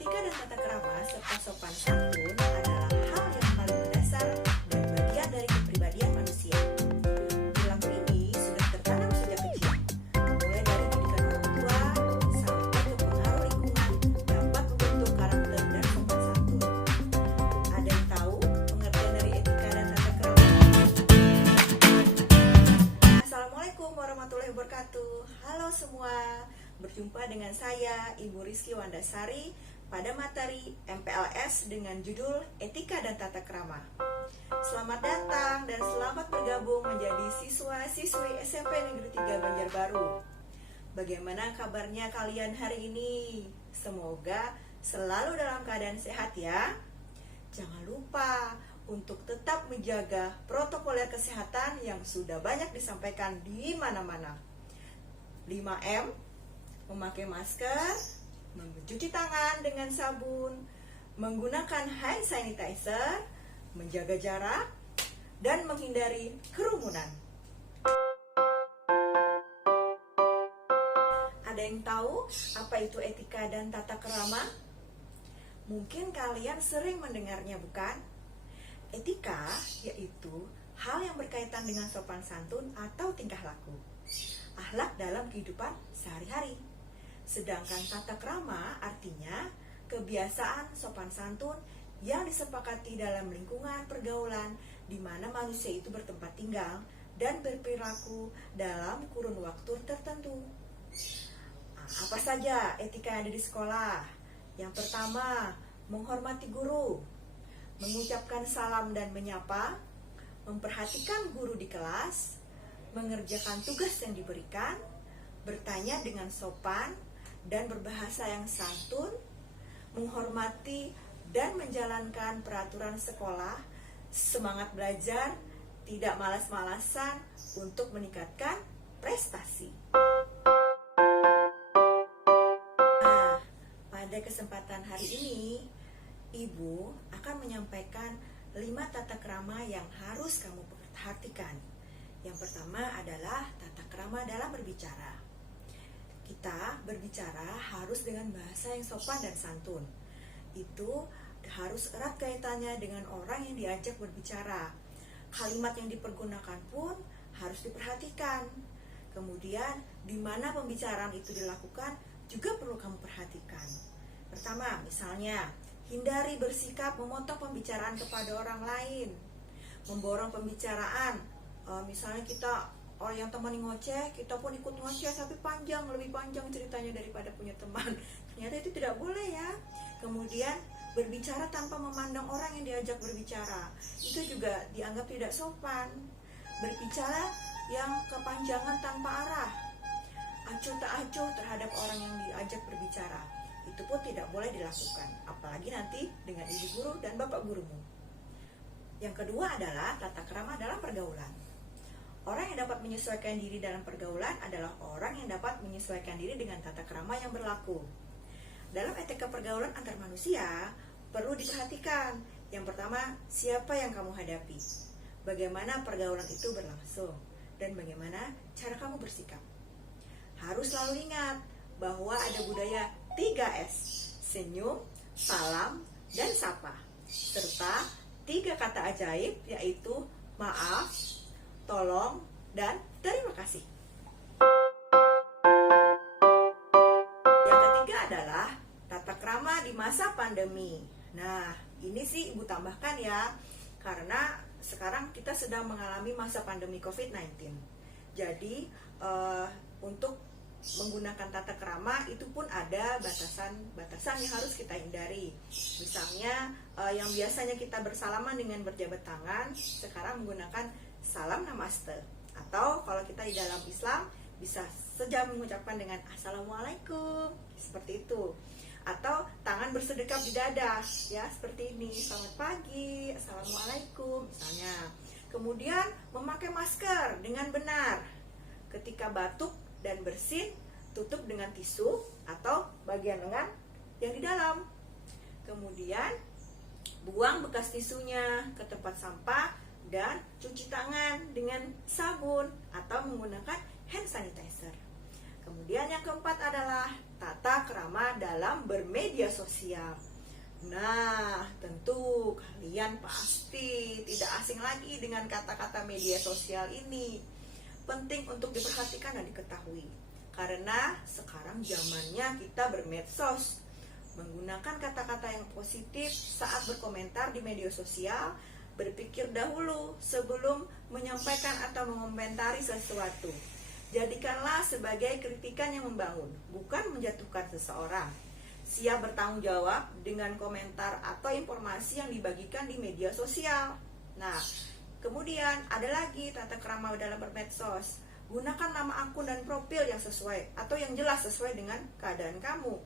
Etika dan tata krama serta sopan santun adalah hal yang paling mendasar dan bagian dari kepribadian manusia. Perilaku ini sudah tertanam sejak kecil, mulai dari didikan orang tua sampai ke pengaruh lingkungan dapat membentuk karakter dan sopan santun. Ada yang tahu pengertian dari etika dan tata krama? Assalamualaikum warahmatullahi wabarakatuh. Halo semua. Berjumpa dengan saya, Ibu Rizky Wandasari, pada materi MPLS dengan judul Etika dan Tata Krama. Selamat datang dan selamat bergabung menjadi siswa-siswi SMP Negeri 3 Banjarbaru. Bagaimana kabarnya kalian hari ini? Semoga selalu dalam keadaan sehat ya. Jangan lupa untuk tetap menjaga protokol kesehatan yang sudah banyak disampaikan di mana-mana. 5M, memakai masker, mencuci tangan dengan sabun, menggunakan hand sanitizer, menjaga jarak, dan menghindari kerumunan. Ada yang tahu apa itu etika dan tata krama? Mungkin kalian sering mendengarnya, bukan? Etika yaitu hal yang berkaitan dengan sopan santun atau tingkah laku, akhlak dalam kehidupan sehari-hari. Sedangkan tata krama artinya kebiasaan sopan santun yang disepakati dalam lingkungan pergaulan di mana manusia itu bertempat tinggal dan berperilaku dalam kurun waktu tertentu. Apa saja etika yang ada di sekolah? Yang pertama, menghormati guru, mengucapkan salam dan menyapa, memperhatikan guru di kelas, mengerjakan tugas yang diberikan, bertanya dengan sopan dan berbahasa yang santun, menghormati dan menjalankan peraturan sekolah, semangat belajar, tidak malas-malasan untuk meningkatkan prestasi. Nah, pada kesempatan hari ini, Ibu akan menyampaikan 5 tata krama yang harus kamu perhatikan. Yang pertama adalah tata krama dalam berbicara. Kita berbicara harus dengan bahasa yang sopan dan santun. Itu harus erat kaitannya dengan orang yang diajak berbicara. Kalimat yang dipergunakan pun harus diperhatikan. Kemudian, di mana pembicaraan itu dilakukan juga perlu kamu perhatikan. Pertama, misalnya, hindari bersikap memotong pembicaraan kepada orang lain, memborong pembicaraan. Misalnya kita yang teman ngoceh, kita pun ikut ngoceh tapi lebih panjang ceritanya daripada punya teman. Ternyata itu tidak boleh ya. Kemudian berbicara tanpa memandang orang yang diajak berbicara, itu juga dianggap tidak sopan. Berbicara yang kepanjangan tanpa arah, acuh tak acuh terhadap orang yang diajak berbicara, itu pun tidak boleh dilakukan, apalagi nanti dengan ibu guru dan bapak gurumu. Yang kedua adalah tata krama dalam pergaulan. Orang yang dapat menyesuaikan diri dalam pergaulan adalah orang yang dapat menyesuaikan diri dengan tata krama yang berlaku. Dalam etika pergaulan antar manusia, perlu diperhatikan. Yang pertama, siapa yang kamu hadapi, bagaimana pergaulan itu berlangsung, dan bagaimana cara kamu bersikap. Harus selalu ingat bahwa ada budaya 3S, senyum, salam, dan sapa, serta 3 kata ajaib yaitu maaf, tolong, dan terima kasih. Yang ketiga adalah tata krama di masa pandemi. Nah, ini sih Ibu tambahkan ya, karena sekarang kita sedang mengalami masa pandemi COVID-19. Jadi, untuk menggunakan tata krama itu pun ada batasan-batasan yang harus kita hindari. Misalnya, yang biasanya kita bersalaman dengan berjabat tangan, sekarang menggunakan salam namaste, atau kalau kita di dalam Islam bisa saja mengucapkan dengan assalamualaikum, seperti itu. Atau tangan bersedekap di dada, ya seperti ini, selamat pagi, assalamualaikum misalnya. Kemudian memakai masker dengan benar. Ketika batuk dan bersin, tutup dengan tisu atau bagian lengan yang di dalam. Kemudian buang bekas tisunya ke tempat sampah dan cuci tangan dengan sabun atau menggunakan hand sanitizer. Kemudian yang keempat adalah tata krama dalam bermedia sosial. Nah, tentu kalian pasti tidak asing lagi dengan kata-kata media sosial ini. Penting untuk diperhatikan dan diketahui. Karena sekarang zamannya kita bermedsos. Menggunakan kata-kata yang positif saat berkomentar di media sosial, berpikir dahulu sebelum menyampaikan atau mengomentari sesuatu. Jadikanlah sebagai kritikan yang membangun, bukan menjatuhkan seseorang. Siap bertanggung jawab dengan komentar atau informasi yang dibagikan di media sosial. Nah, kemudian ada lagi tata krama dalam bermedsos. Gunakan nama akun dan profil yang sesuai atau yang jelas sesuai dengan keadaan kamu.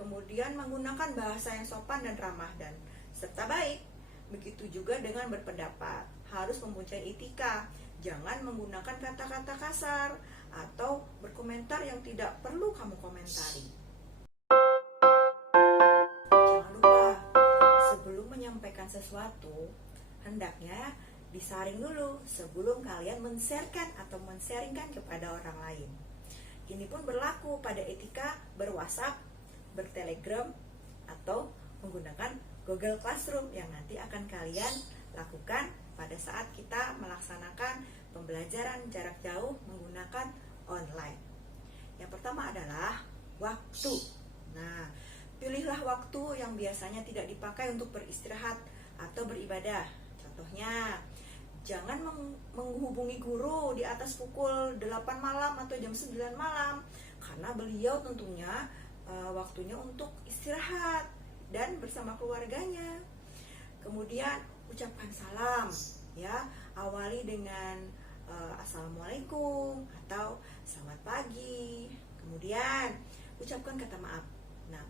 Kemudian menggunakan bahasa yang sopan dan ramah dan serta baik. Begitu juga dengan berpendapat, harus mempunyai etika. Jangan menggunakan kata-kata kasar atau berkomentar yang tidak perlu kamu komentari. Jangan lupa, sebelum menyampaikan sesuatu, hendaknya disaring dulu sebelum kalian men-sharekan atau men-sharingkan kepada orang lain. Ini pun berlaku pada etika ber-WhatsApp, ber-Telegram, atau menggunakan Google Classroom yang nanti akan kalian lakukan pada saat kita melaksanakan pembelajaran jarak jauh menggunakan online. Yang pertama adalah waktu. Nah, pilihlah waktu yang biasanya tidak dipakai untuk beristirahat atau beribadah. Contohnya, jangan menghubungi guru di atas pukul 8 malam atau jam 9 malam karena beliau tentunya waktunya untuk istirahat dan bersama keluarganya. Kemudian ucapkan salam, ya, awali dengan assalamualaikum atau selamat pagi. Kemudian ucapkan kata maaf. Nah,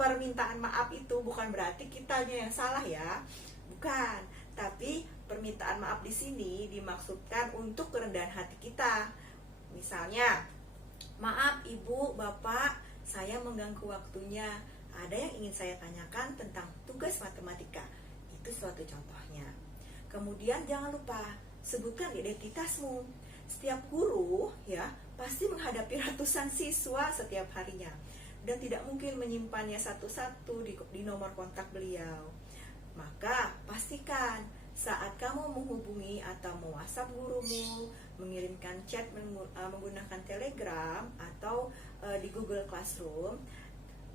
permintaan maaf itu bukan berarti kitanya yang salah, ya, bukan. Tapi permintaan maaf di sini dimaksudkan untuk kerendahan hati kita. Misalnya, maaf ibu, bapak, saya mengganggu waktunya. Ada yang ingin saya tanyakan tentang tugas matematika. Itu suatu contohnya. Kemudian jangan lupa sebutkan identitasmu. Setiap guru, ya, pasti menghadapi ratusan siswa setiap harinya dan tidak mungkin menyimpannya satu-satu di nomor kontak beliau. Maka pastikan saat kamu menghubungi atau me-WhatsApp gurumu, mengirimkan chat menggunakan Telegram atau di Google Classroom,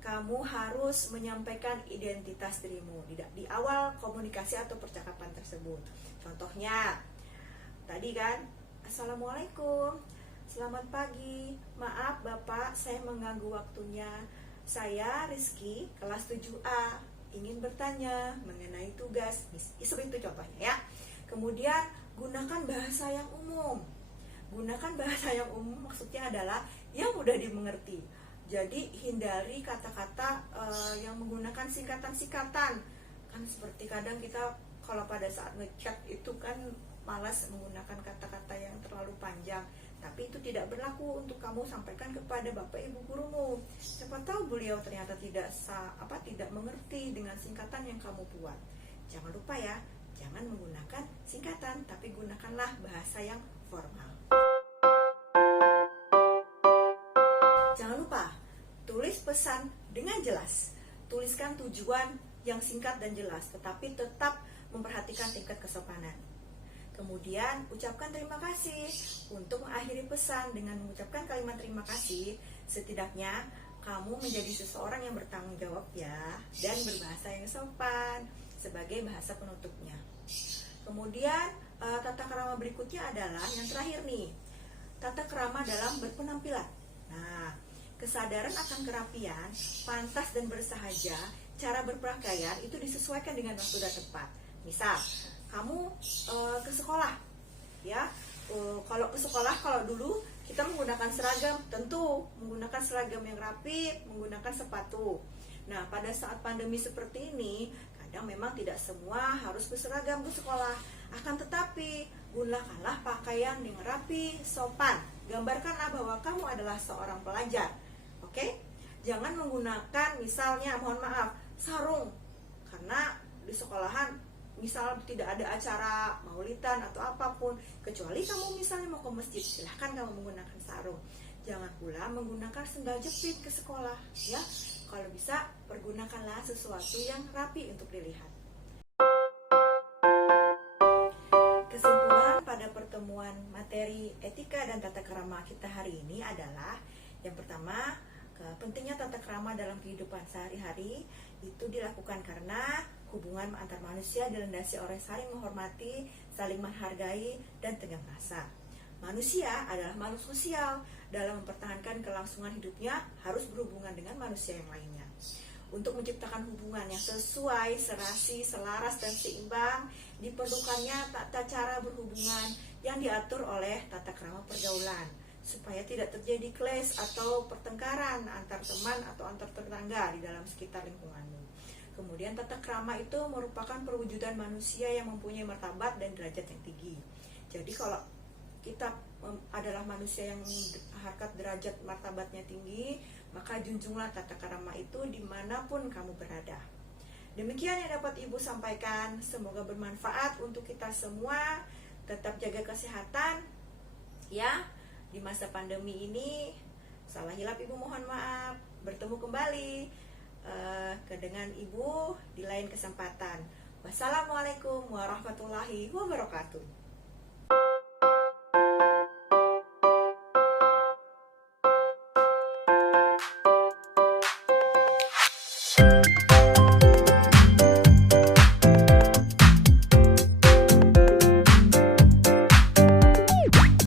kamu harus menyampaikan identitas dirimu di awal komunikasi atau percakapan tersebut. Contohnya, tadi kan, assalamualaikum, selamat pagi, maaf bapak saya mengganggu waktunya. Saya Rizky, kelas 7A, ingin bertanya mengenai tugas. Seperti itu contohnya, ya. Kemudian gunakan bahasa yang umum. Gunakan bahasa yang umum maksudnya adalah yang mudah dimengerti. Jadi hindari kata-kata yang menggunakan singkatan-singkatan. Kan seperti kadang kita kalau pada saat ngechat itu kan malas menggunakan kata-kata yang terlalu panjang. Tapi itu tidak berlaku untuk kamu sampaikan kepada bapak ibu gurumu. Siapa tahu beliau ternyata tidak mengerti dengan singkatan yang kamu buat. Jangan lupa, ya, jangan menggunakan singkatan, tapi gunakanlah bahasa yang formal. Jangan lupa, tulis pesan dengan jelas. Tuliskan tujuan yang singkat dan jelas, tetapi tetap memperhatikan tingkat kesopanan. Kemudian, ucapkan terima kasih. Untuk mengakhiri pesan dengan mengucapkan kalimat terima kasih, setidaknya kamu menjadi seseorang yang bertanggung jawab, ya, dan berbahasa yang sopan sebagai bahasa penutupnya. Kemudian, tata krama berikutnya adalah yang terakhir nih, tata krama dalam berpenampilan. Nah, kesadaran akan kerapian, pantas dan bersahaja, cara berpakaian itu disesuaikan dengan waktu dan tempat. Misal, kamu ke sekolah, ya. Kalau ke sekolah, kalau dulu kita menggunakan seragam, tentu menggunakan seragam yang rapi, menggunakan sepatu. Nah, pada saat pandemi seperti ini, kadang memang tidak semua harus berseragam ke sekolah. Akan tetapi, gunakanlah pakaian yang rapi, sopan. Gambarkanlah bahwa kamu adalah seorang pelajar. Oke? Jangan menggunakan misalnya, mohon maaf, sarung. Karena di sekolahan misal tidak ada acara maulidan atau apapun, kecuali kamu misalnya mau ke masjid, silahkan kamu menggunakan sarung. Jangan pula menggunakan sendal jepit ke sekolah, ya. Kalau bisa, pergunakanlah sesuatu yang rapi untuk dilihat. Kesimpulan pada pertemuan materi etika dan tata krama kita hari ini adalah yang pertama, pentingnya tata krama dalam kehidupan sehari-hari itu dilakukan karena hubungan antar manusia dilandasi oleh saling menghormati, saling menghargai, dan tenggang rasa. Manusia adalah makhluk sosial. Dalam mempertahankan kelangsungan hidupnya harus berhubungan dengan manusia yang lainnya. Untuk menciptakan hubungan yang sesuai, serasi, selaras, dan seimbang, diperlukannya tata cara berhubungan yang diatur oleh tata krama pergaulan, supaya tidak terjadi clash atau pertengkaran antar teman atau antar tetangga di dalam sekitar lingkunganmu. Kemudian tata krama itu merupakan perwujudan manusia yang mempunyai martabat dan derajat yang tinggi. Jadi kalau kita adalah manusia yang harkat derajat martabatnya tinggi, maka junjunglah tata krama itu dimanapun kamu berada. Demikian yang dapat Ibu sampaikan. Semoga bermanfaat untuk kita semua. Tetap jaga kesehatan ya di masa pandemi ini. Salah hilap Ibu mohon maaf. Bertemu kembali dengan Ibu di lain kesempatan. Wassalamualaikum warahmatullahi wabarakatuh.